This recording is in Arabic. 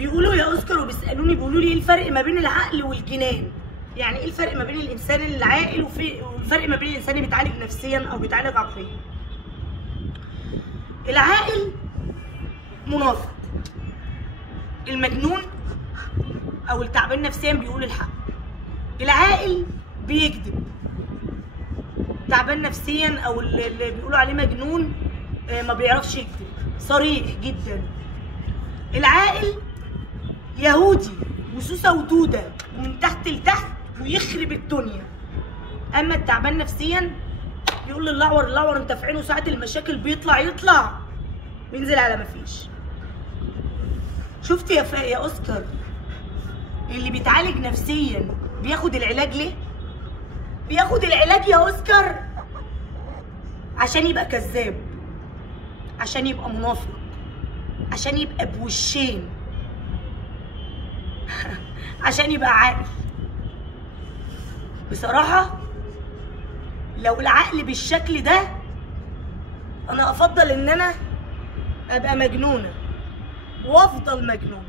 بيقولوا يا اوسكار وبيسالوني بيقولوا لي ايه الفرق ما بين العقل والجنان؟ يعني ايه الفرق ما بين الانسان العاقل والفرق ما بين الانسان اللي بيتعالج نفسيا او بيتعالج عقليا؟ العاقل منافق، المجنون او التعبان نفسيا بيقول الحق. العاقل بيكذب، تعبان نفسيا او اللي بيقولوا عليه مجنون ما بيعرفش يكذب، صريح جدا. العاقل يهودي وسوسه ودوده ومن تحت لتحت ويخرب الدنيا. اما التعبان نفسيا يقول للأعور الأعور انت في عينه ساعه المشاكل بيطلع وينزل على مفيش. شفت يا اوسكار اللي بيتعالج نفسيا بياخد العلاج ليه؟ بياخد العلاج يا اوسكار عشان يبقى كذاب، عشان يبقى منافق، عشان يبقى بوشين عشان يبقى عاقل. بصراحة لو العقل بالشكل ده انا افضل ان انا ابقى مجنونة وافضل مجنونة.